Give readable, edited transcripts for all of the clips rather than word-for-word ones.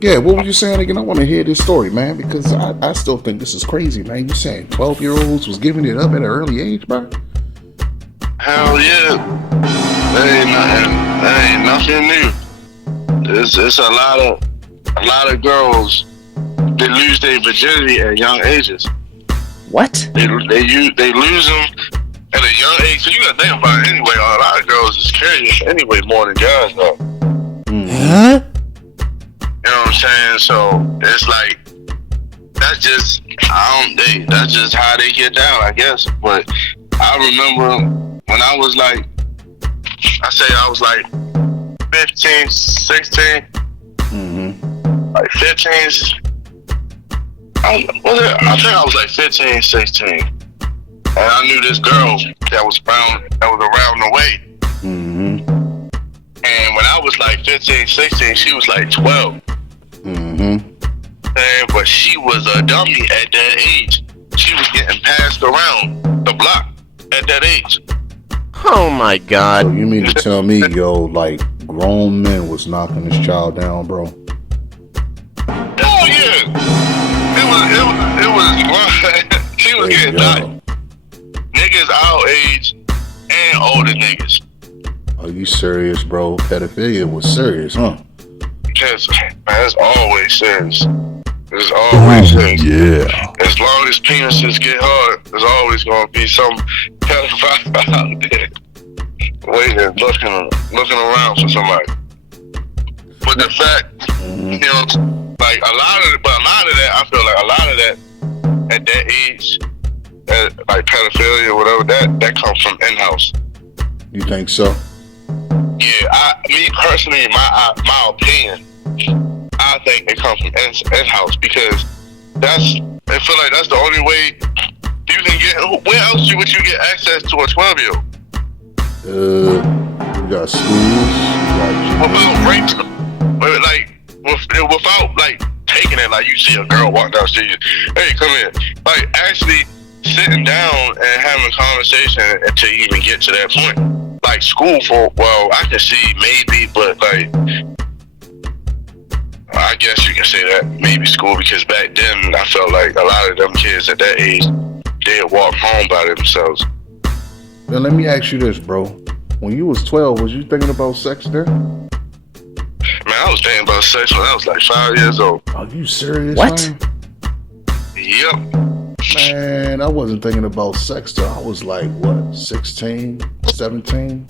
Yeah, what were you saying again? I want to hear this story, man, because I still think this is crazy, man. You saying 12-year-olds was giving it up at an early age, bro? Hell yeah. That ain't nothing new. It's a lot of girls that lose their virginity at young ages. What? They lose them at a young age. So you gotta think about it anyway. A lot of girls is curious anyway more than guys though. Huh? You know what I'm saying? So it's like that's just how they get down, I guess. But I remember when I was like 15, 16. Like 15. I think I was like 15, 16. And I knew this girl that was around the way. And when I was like 15, 16, she was like 12. But she was a dummy at that age. She was getting passed around the block at that age. Oh my God. So you mean to tell me, yo, like grown men was knocking this child down, bro? Oh yeah. It was she was getting knocked. Niggas our age and older niggas. Are you serious, bro? Pedophilia was serious, huh? Yes, man, it's always serious. It's always serious. Yeah. As long as penises get hard, there's always gonna be some pedophile out there waiting, looking around for somebody. But the fact, you know, like a lot of that, I feel like a lot of that at that age, like pedophilia or whatever, that comes from in-house. You think so? Yeah, me personally, my opinion, I think it comes from in-house because I feel like that's the only way you can get. Where else would you get access to a 12-year-old? We got schools. Without rape, without like taking it, like you see a girl walk down the street, hey, come here, like actually sitting down and having a conversation to even get to that point. Like school I can see maybe, but like I guess you can say that maybe school because back then I felt like a lot of them kids at that age they'd walk home by themselves. Now let me ask you this, bro. When you was 12, was you thinking about sex there? Man, I was thinking about sex when I was like 5 years old. Are you serious? What? Man? Yep. Man, I wasn't thinking about sex till I was like, what, 16, 17?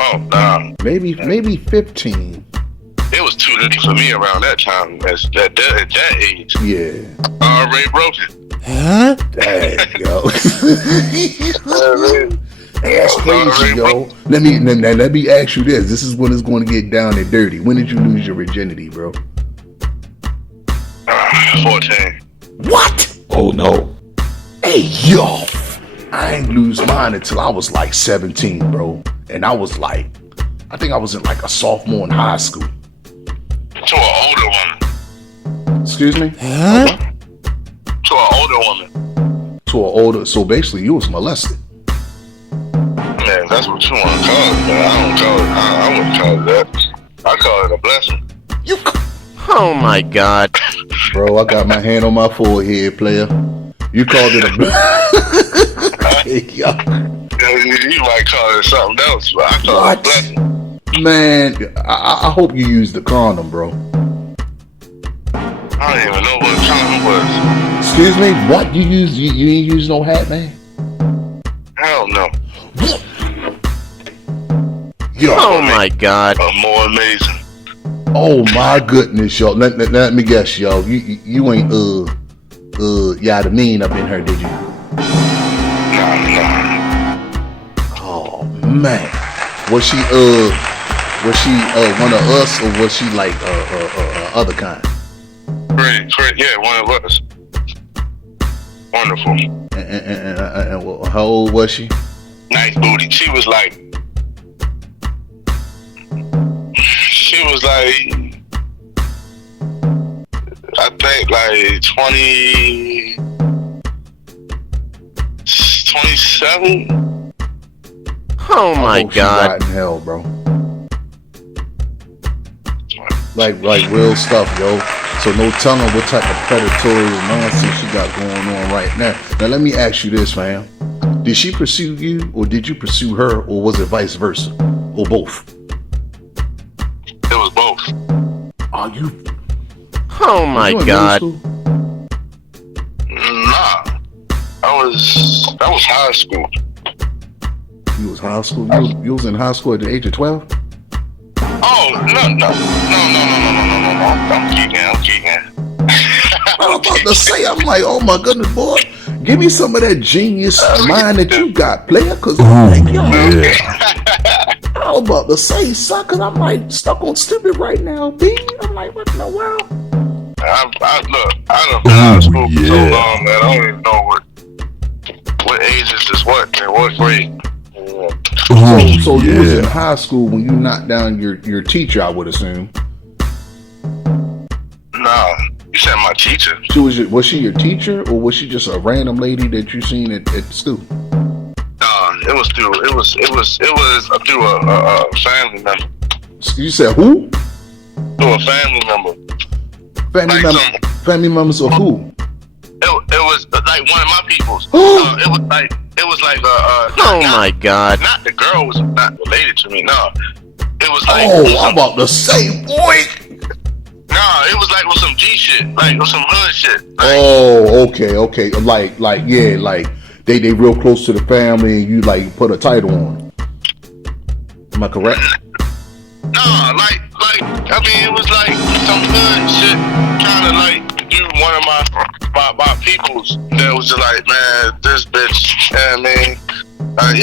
Oh, nah. Maybe 15. It was too late for me around that time. At that age. Yeah. Already broken. Huh? Dang, yo. That's crazy, yo. Let me ask you this. This is when it's going to get down and dirty. When did you lose your virginity, bro? 14. What? Oh no. Hey, yo. I ain't lose mine until I was like 17, bro. And I think I was in like a sophomore in high school. To an older woman. Excuse me? Huh? To an older woman. So basically you was molested. Man, that's what you want to call it, man. I wouldn't call it that. I call it a blessing. Oh my God. Bro, I got my hand on my forehead, player. You called it a blessing. You might call it something else, but I call it a blessing. Man, I hope you used the condom, bro. I don't even know what a condom was. Excuse me? What? You ain't use no hat, man? Hell no. Yo, Oh my God. More amazing. oh my goodness, yo. Let me guess, yo. You ain't yada mean up in her, did you? Nah. Oh man. Was she one of us, or was she like other kind? Great, yeah, one of us. Wonderful. And how old was she? Nice booty. She was like I think like 27. Oh my I hope she god. rot in hell, bro. Like real stuff, yo. So no telling what type of predatory nonsense she got going on right now. Now let me ask you this, fam. Did she pursue you, or did you pursue her, or was it vice versa, or both? It was both. Are you? Oh my you in god. middle school? Nah, that was high school. You was high school. You was in high school at the age of 12. Oh no. I'm geeking. I'm about to say, I'm like, oh my goodness, boy, give me some of that genius mind that you got, player, cause I'm like, yo, I was about to say, sucker, I'm like stuck on stupid right now, B. I'm like, what in the world? I've been out of school for so long that I don't even know what ages is what and what grade. So you was in high school when you knocked down your teacher, I would assume. Nah, you said my teacher. Was she your teacher, or was she just a random lady that you seen at school? Nah, it was through a family member. You said who? Through a family member. Family members of who? It was like one of my people's. It was like Oh my god. Not the girl was not related to me. No, it was like. Oh, I'm about to say, boy. Nah, it was like with some G shit, like with some hood shit. Like, Oh, okay. Like they real close to the family, and you like put a title on. Am I correct? Nah, like I mean, it was like some hood shit, trying to like do one of my peoples that was just like, man, this bitch, yeah, I mean,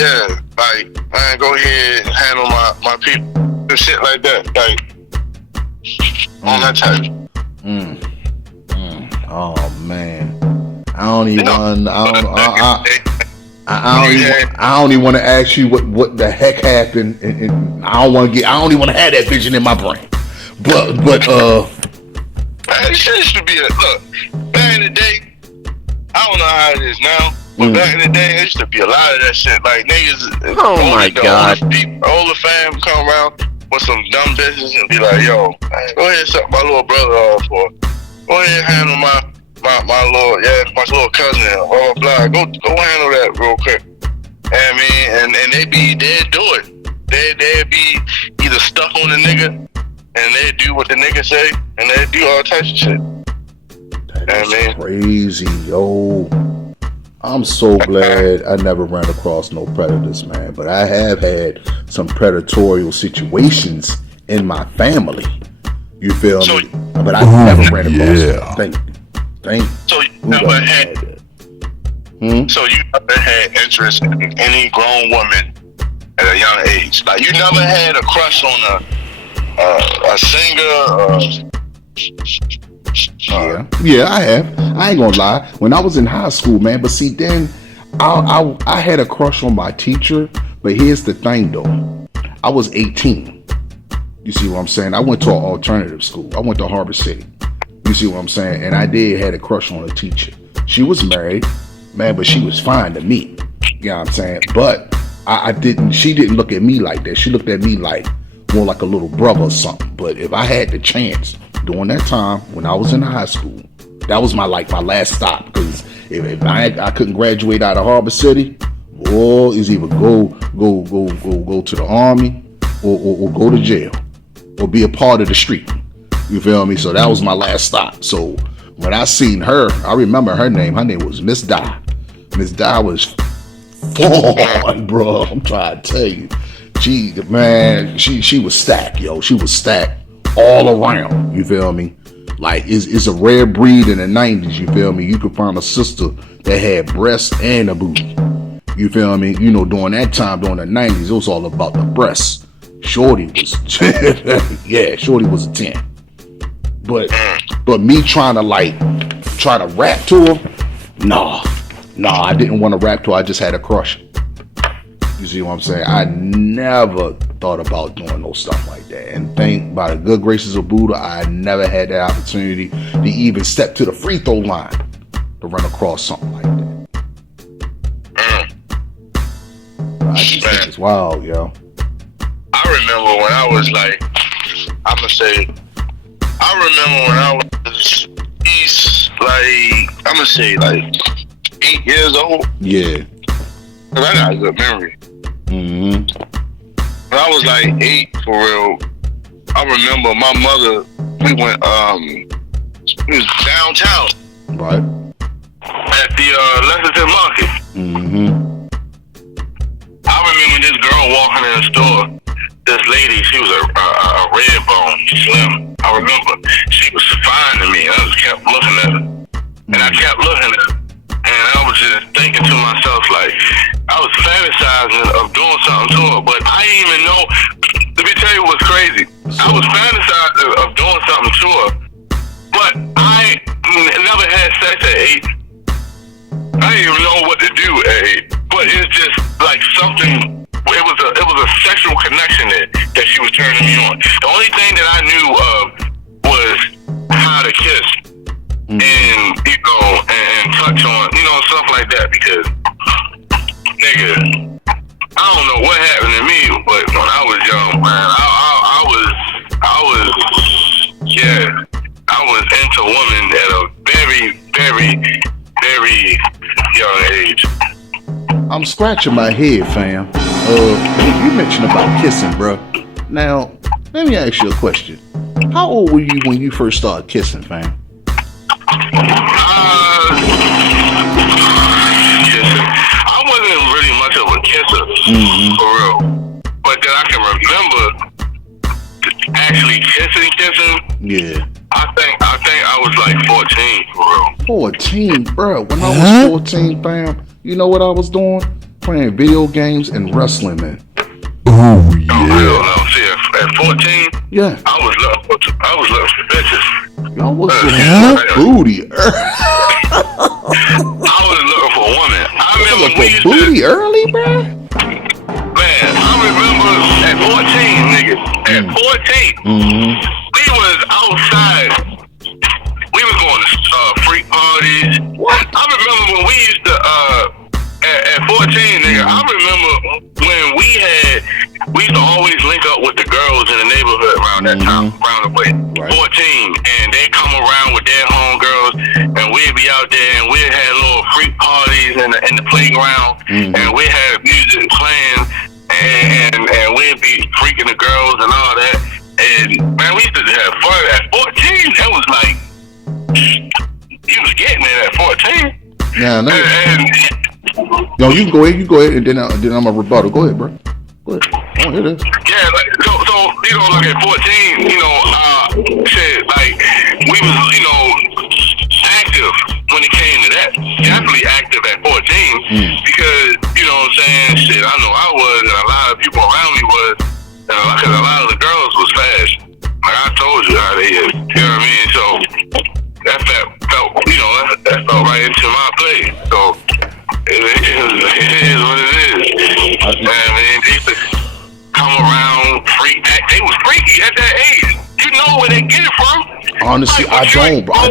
like, man, go ahead and handle my people and shit like that, like on that type. Oh man, I don't even want to ask you what the heck happened, and I don't even want to have that vision in my brain. But Man, shit used to be look, back in the day, I don't know how it is now, but back in the day, there used to be a lot of that shit. Like niggas, Oh my god. Older fam come around with some dumb business and be like, yo, man, go ahead and suck my little brother off, or go ahead and handle my little cousin, blah blah blah. Go handle that real quick. And they'd do it. They'd be either stuck on the nigga, and they do what the nigga say, and they do all types of shit. That is crazy, yo. I'm so glad I never ran across no predators, man. But I have had some predatorial situations in my family. You feel me? But I never ran across them. Thank you. So you never had interest in any grown woman at a young age. Like you never had a crush on a singer. Yeah, I have. I ain't gonna lie. When I was in high school, man. But see, then I had a crush on my teacher. But here's the thing, though. I was 18. You see what I'm saying? I went to an alternative school. I went to Harbor City. You see what I'm saying? And I had a crush on a teacher. She was married, man, but she was fine to me. You know what I'm saying? But she didn't look at me like that. She looked at me like more like a little brother or something. But if I had the chance during that time when I was in high school, that was my last stop. Because if I couldn't graduate out of Harbor City, or is either go to the army or go to jail or be a part of the street. You feel me? So that was my last stop. So when I seen her, I remember her name. Her name was Miss Di. Miss Di was fun, bro. I'm trying to tell you. She was stacked, yo. She was stacked all around. You feel me? Like it's a rare breed in the 90s. You feel me? You could find a sister that had breasts and a booty. You feel me? You know, during that time, during the 90s, it was all about the breasts. Shorty was, Shorty was a 10. But me trying to rap to her, nah, I didn't want to rap to her. I just had a crush. You see what I'm saying? I never thought about doing no stuff like that. And thank by the good graces of Buddha, I never had that opportunity to even step to the free throw line to run across something like that. I just think it's wild, yo. I remember when I was like, I remember when I was like 8 years old. Yeah. Cause I got a good memory. Mm-hmm. When I was like 8, for real, I remember my mother, we was downtown. Right. At the Lexington Market. Mm-hmm. I remember this girl walking in the store. This lady, she was a red bone, slim. I remember she was fine to me. I just kept looking at her. And I kept looking at her. And I was just thinking to myself, like, I was fantasizing of doing something to her, but I didn't even know. Let me tell you what's crazy. I was fantasizing of doing something to her, but I never had sex at 8. I didn't even know what to do at 8. But it's just like something. It was a sexual connection that she was turning me on. The only thing that I knew of was how to kiss. And and touch on, stuff like that, because nigga, I don't know what happened to me, but when I was young, man, I was into women at a very, very, very young age. I'm scratching my head, fam. You mentioned about kissing, bro. Now, let me ask you a question. How old were you when you first started kissing, fam? Kissing. I wasn't really much of a kisser, for real. But then I can remember actually kissing. Yeah. I think I was like 14, for real. 14, bro. When I was 14, fam, you know what I was doing? Playing video games and wrestling, man. Oh yeah. No. See, at 14, yeah, I was looking for bitches. Y'all was looking for booty. I was looking for a woman. I remember we used booty early, bro. Man, I remember at 14, nigga. At 14, we was outside. We was going to freak parties. What? I remember when we used to at 14, nigga. I remember when we used to always link up with the girls in the neighborhood around that time, around the way. Right. 14, and they come around with their homegirls, and we'd be out there, and we'd have little freak parties in the playground, and we had music playing, and we'd be freaking the girls and all that. And man, we used to have fun at 14. That was like, you was getting it at 14. Yeah, no. No, you can go ahead, and then I'm a rebuttal. Go ahead, bro. Go ahead. I want to hear this. Yeah, like, so look at 14. Shit, like we was, active when it came to that. Definitely active at 14 because what I'm saying. Shit, I know I was, and a lot of people around me was, because a lot of the girls was fast. Like I told you how they is. You know what I mean? So that felt, that felt right into my play. So. It is what it is. Man, they used to come around, they was freaky at that age. You know where they get it from? Honestly, I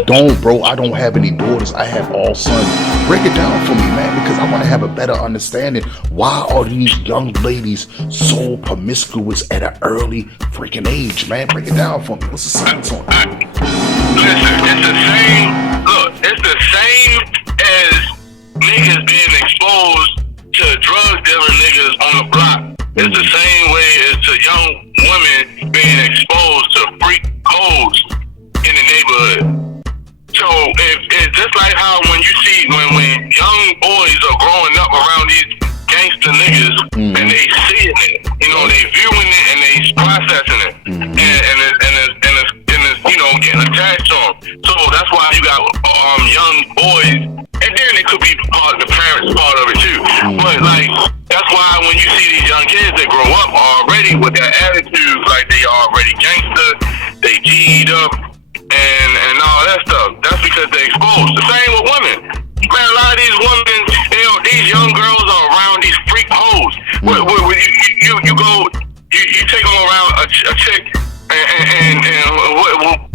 don't, bro. I don't have any daughters. I have all sons. Break it down for me, man, because I want to have a better understanding. Why are these young ladies so promiscuous at an early freaking age, man? Break it down for me. What's the science on it? Listen, it's the same as niggas being exposed to drug dealing niggas on the block. It's the same way as to young women being exposed to freak hoes in the neighborhood. So it's just like how when you see when young boys are growing up around these gangster niggas and they seeing it, they viewing it and they processing it, and it's getting attached to them. So that's why you got young boys. And then it could be the parents' part of it too. But like, that's why when you see these young kids that grow up already with that attitude, like they already gangster, they G'd up, and all that stuff. That's because they exposed. The same with women. Man, a lot of these women, these young girls are around these freak hoes. Where you a chick, and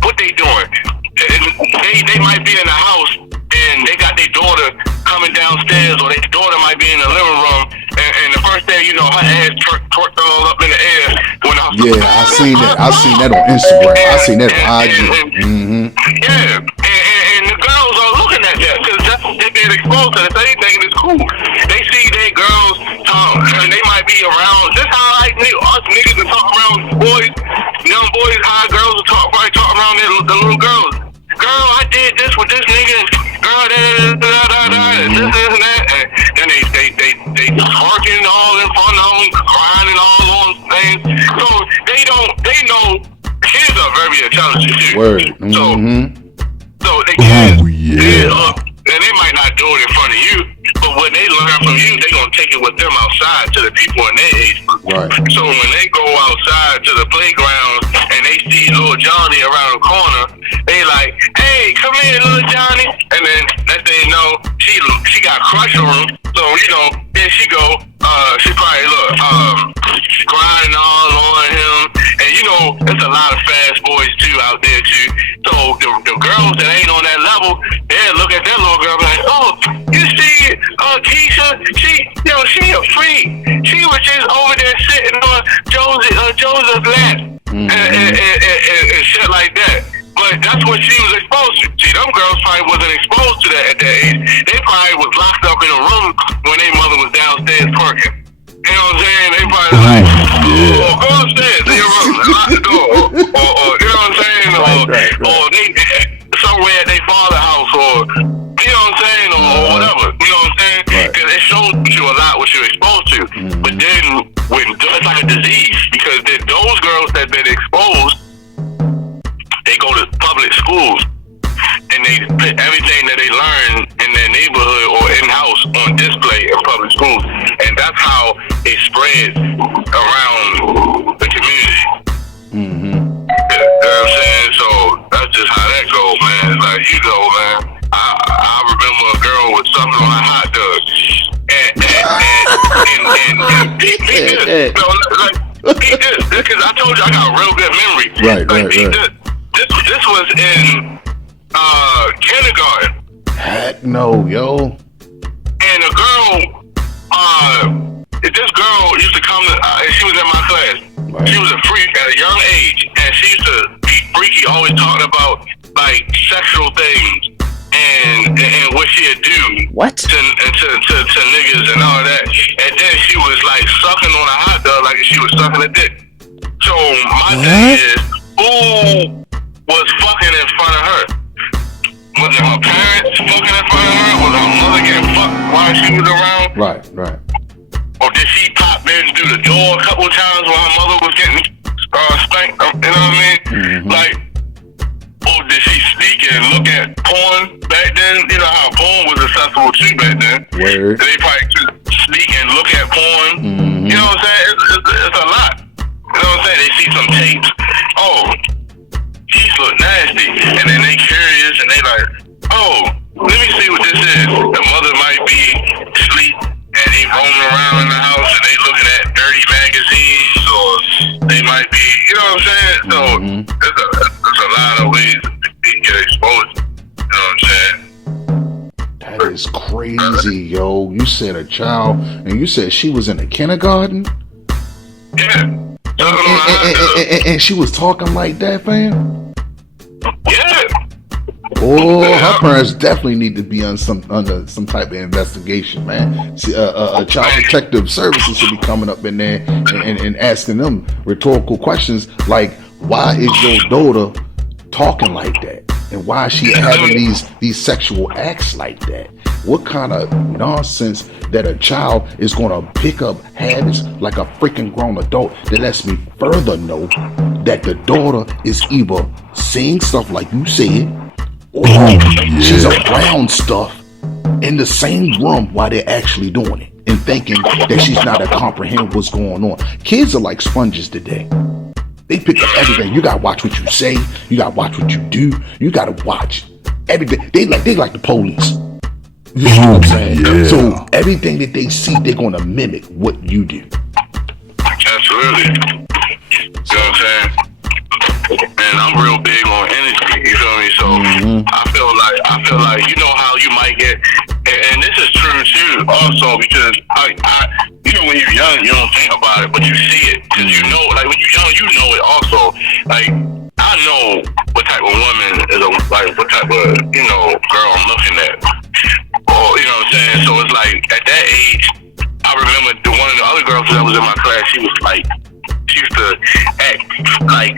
what they doing? They might be in the house and they got their daughter coming downstairs, or their daughter might be in the living room, and the first thing you know, her ass twerked all up in the air. Yeah, I seen that. I seen that on Instagram. I seen that on IG. Yeah, and the girls are looking at that because they're being exposed to it. They thinking it's cool. They see their girls talk, and they might be around. This how like us niggas can talk around boys, young boys. How girls will probably talk around the little girls. Girl, I did this with this nigga. Girl, and this and that. And then they twerking all in front of them, crying and all on things. So they know kids are very intelligent too. Word. So they kids, and they might not do it in front of you, but when they learn from you, they gonna take it with them outside to the people in their age group. Right. So when they go outside to the playground and they see little Johnny around the corner, they like, hey, come here, little Johnny. And then next thing you know, she got a crush on him. So then she go, she probably crying all on him. And there's a lot of fast boys too out there too. So the girls that ain't on that level, they look at that little girl like, oh, you see, Keisha, she a freak. She was just over there sitting on Joseph's lap and shit like that. But that's what she was exposed to. See, them girls probably wasn't exposed to that at that age. They probably was locked up in a room when their mother was downstairs twerking. You know what I'm saying? They probably like, go upstairs in your room and lock the door. Or you know what I'm saying? Or they somewhere at their father's house, or you know what I'm saying? Or whatever. You know what I'm saying? Because it shows you a lot what you're exposed to. But then it's like a disease, because then those girls that been exposed, they go to public schools and they put everything that they learn in their neighborhood or in-house on display in public schools. And that's how it spreads around the community. You know what I'm saying? So that's just how that goes, man. Like, man, I remember a girl with something on a hot dog. And beat this. Beat this. Because I told you I got a real good memory. Right. This was in kindergarten. Heck no, yo. And a girl, this girl used to come to, she was in my class. Right. She was a freak at a young age, and she used to be freaky, always talking about like sexual things and what she'd do to niggas and all that. And then she was like sucking on a hot dog like she was sucking a dick. So my thing is, who was fucking in front of her? Was it her parents fucking in front of her? Was her mother getting fucked while she was around? Right. Or did she pop in through the door a couple of times while her mother was getting spanked? You know what I mean? Like, or did she sneak and look at porn back then? You know how porn was accessible too back then. Word. They probably could sneak and look at porn. You know what I'm saying? It's a lot. You know what I'm saying? They see some tapes. Oh, these look nasty. And then they curious and they like, oh, let me see what this is. The mother might be asleep and they roaming around in the house and they looking at dirty magazines, or they might be, you know what I'm saying? So there's a lot of ways to get exposed. You know what I'm saying? That is crazy, yo. You said a child, and you said she was in the kindergarten? Yeah. And she was talking like that, fam? Yeah. Oh, her parents definitely need to be under some type of investigation, man. See, child protective services should be coming up in there and asking them rhetorical questions like, why is your daughter talking like that? And why is she having these sexual acts like that? What kind of nonsense that a child is going to pick up habits like a freaking grown adult? That lets me further know that the daughter is either seeing stuff like you said, or she's around stuff in the same room while they're actually doing it and thinking that she's not to comprehend what's going on. Kids are like sponges today. They pick up everything. You gotta watch what you say. You gotta watch what you do. You gotta watch everything. They like the police. You know what I'm saying? Yeah. So everything that they see, they're gonna mimic what you do. Absolutely. You know what I'm saying? And I'm real big on energy. You feel me? So I feel like you know how you might get, and this is true too. Also because you know when you're young you don't think about it, but you see it because you know. Like when you're young, you know it also. Like I know what type of woman is like what type of girl I'm looking at. Or you know what I'm saying? So it's like at that age, I remember one of the other girls that was in my class. She used to act like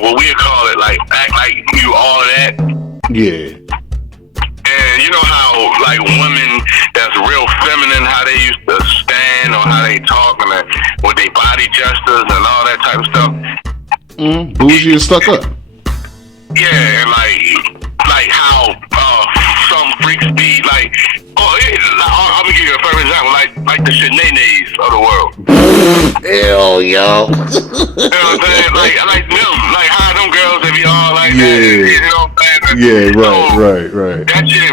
what we call it, like act like you all that. Yeah. And you know how like women that's real feminine, how they used to stand or how they talk and with their body gestures and all that type of stuff. Bougie and stuck up. Yeah, and like how some freaks be like, I'm gonna give you a perfect example, like the Shanays of the world. Hell, yo. You know what I'm saying? Like them, like how them girls they be all like that. You know what I'm saying? Yeah, right. right. That shit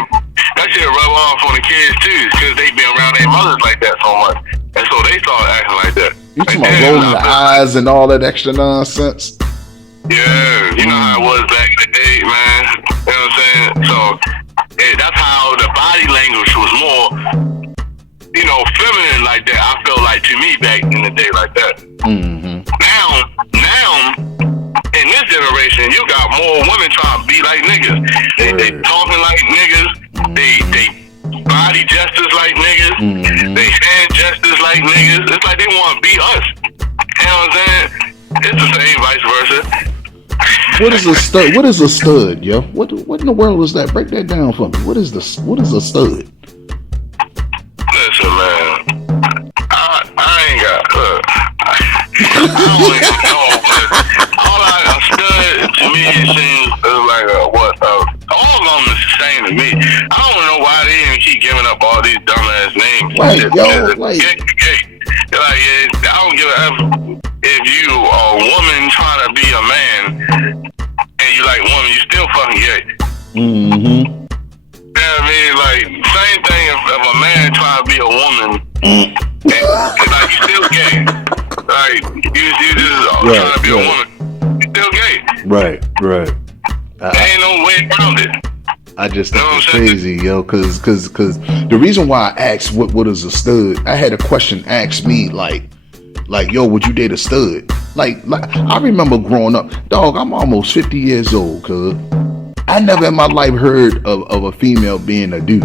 rub off on the kids too, because they been around their mothers like that so much, and so they start acting like that. You talking about rolling the eyes and all that extra nonsense? Yeah, you know how it was back in the day, man. You know what I'm saying? So that's how the body language was more, feminine like that. I feel like to me back in the day like that. Now, in this generation, you got more women trying to be like niggas. They talking like niggas. They body gestures like niggas. They hand gestures like niggas. It's like they want to be us. You know what I'm saying? It's the same vice versa. What is a stud? What is a stud, yo? What in the world is that? Break that down for me. What is a stud? Listen, man. I ain't got. I don't even know. A stud to me seems like all of them is the same to me. I don't know why they even keep giving up all these dumbass names. Right, yo, like. I don't give a F if you are a woman trying to be a man and you like woman, you still fucking gay. You know what I mean? Like, same thing if a man trying to be a woman and like you still gay. Like, you just trying to be a woman, you still gay. Right. There ain't no way around it. I just think it's crazy, yo, cause the reason why I asked what is a stud, I had a question asked me like, yo, would you date a stud? Like I remember growing up, dog, I'm almost 50 years old, cuz I never in my life heard of a female being a dude.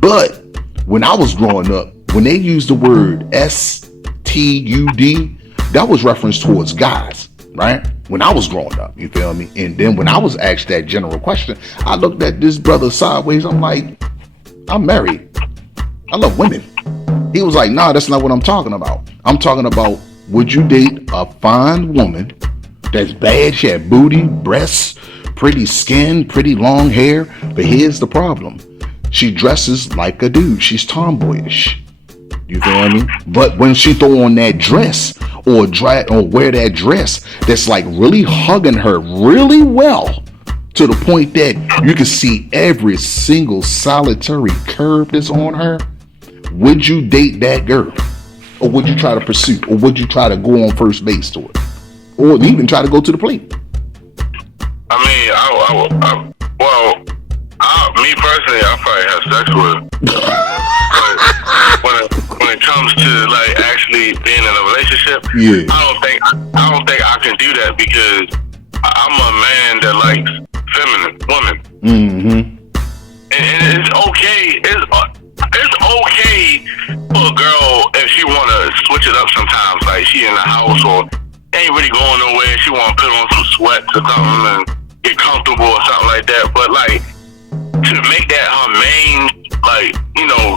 But when I was growing up, when they used the word STUD, that was reference towards guys, right? When I was growing up, you feel me? And then when I was asked that general question, I looked at this brother sideways. I'm like, I'm married. I love women. He was like, nah, that's not what I'm talking about. I'm talking about, would you date a fine woman that's bad? She had booty, breasts, pretty skin, pretty long hair. But here's the problem. She dresses like a dude. She's tomboyish. You feel me? But when she throw on that dress or wear that dress that's like really hugging her really well to the point that you can see every single solitary curve that's on her, would you date that girl? Or would you try to pursue? Or would you try to go on first base to it? Or even try to go to the plate? Me personally, I'll probably have sex with her. But when it comes to like actually being in a relationship, I don't think I can do that because I'm a man that likes feminine women. And it's okay. It's okay for a girl if she wanna switch it up sometimes. Like she in the house or ain't really going nowhere. She wanna put on some sweats or something and get comfortable or something like that. But like to make that her main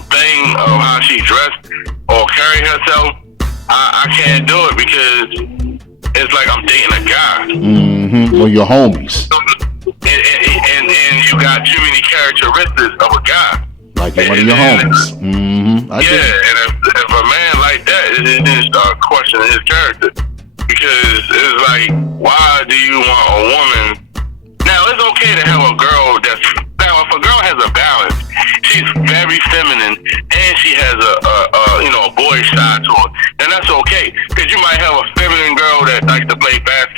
thing of how she dressed or carry herself, I can't do it because it's like I'm dating a guy. Or your homies. And you got too many characteristics of a guy. Like one of your homies. And if a man like that, it just start questioning his character. Because it's like, why do you want a woman? Now, it's okay to have a girl if a girl has a balance, she's very feminine, and she has a boyish side to her, then that's okay. Because you might have a feminine girl that likes to play basketball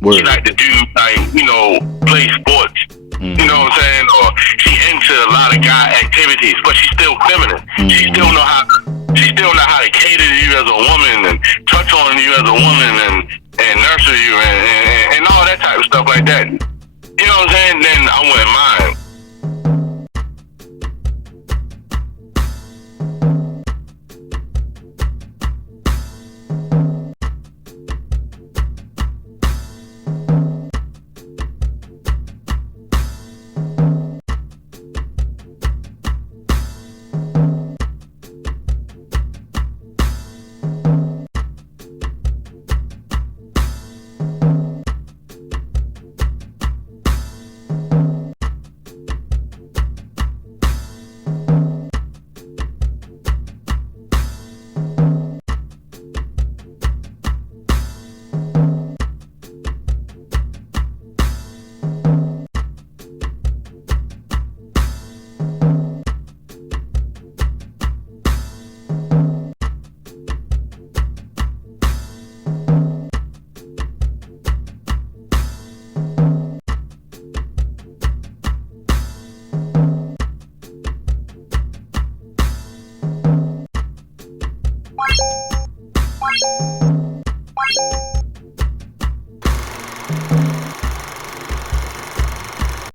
Word. She like to do, like, you know, play sports. You know what I'm saying? Or she into a lot of guy activities, but she's still feminine. She still know how to cater to you as a woman and touch on you as a woman and nurture you and all that type of stuff like that. You know what I'm saying? Then I wouldn't mind.